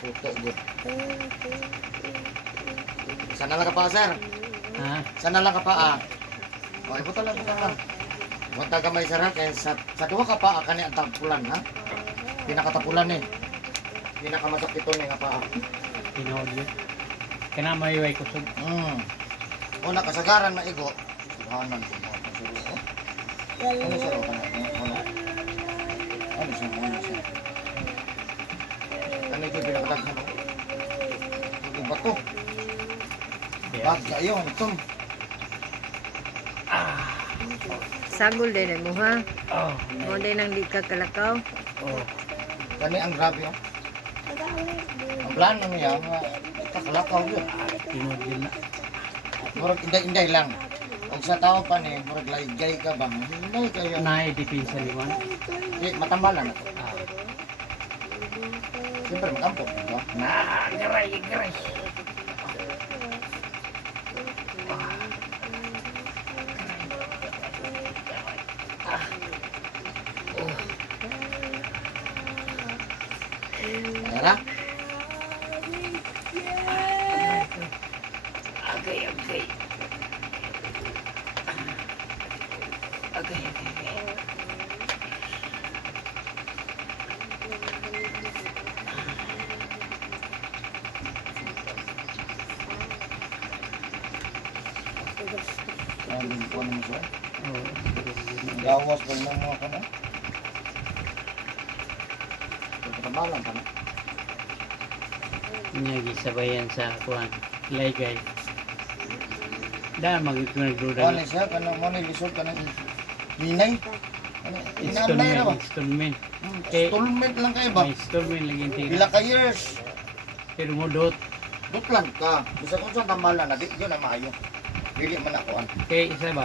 Puto good. Sana lang ka pa, sir. Ha? Sana lang ka pa, ah. O, ibutan lang, ibutan lang. Ibutan ka may sir, ha? Kaya sa duwa ka pa, kani ang tapulan, ha? Pinakatapulan eh. Pinakamasakit ito nga pa. Tinood yun. Kaya may iway kusog. Una, kasagaran na igo. Subhanan ko mo. Ano sir, o ka na? Ano siya, ano siya? Ano ito pinakadaghan ako? Ito ba ito? Bag kayo, ito. Sagol din mo ha. Oh. Mo din ang di ka kalakaw. Oh. Kani ang grabe, oh. Ang plano niya, kakalakaw yun. Tinood yun na. Murag inday-inday lang. Kung sa tao pa ni, murag laygay ka ba? Hindi kayo. Naidipinsa liman. Matambalan ako. Ah. Siyempre, matampok. Diba? Garay, garay. Tara. Agay, agay. Agay, agay. Ano ko naman siya? Oh. Gawas pa naman mga kana. Matambalan ka na. Niya gisabayan sa kuan. Laygay. Dahil nagduda. Ano siya? Kanang mo ni lisod ka na hinay? Hinanay na ba? Installment. Installment lang kayo ba? May installment lagi yung Pila ka years? Pero mo dot. Dutlan ka. Bisa kung saan tambalan na, di yun na maayo. Dili man ako. Kaya isa ba?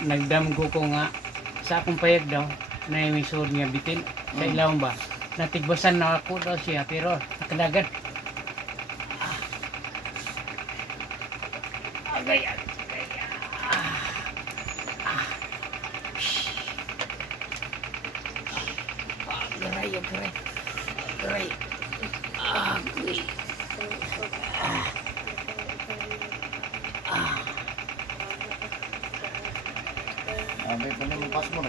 Nagdamgo ko nga sa akong payag daw na may sword nga bitin sa ilawang ba. Natigbasan na ako daw siya pero nakadagan. Agay, agay. Garay, garay. Garay. Agay. Sabi ko naman pas mo.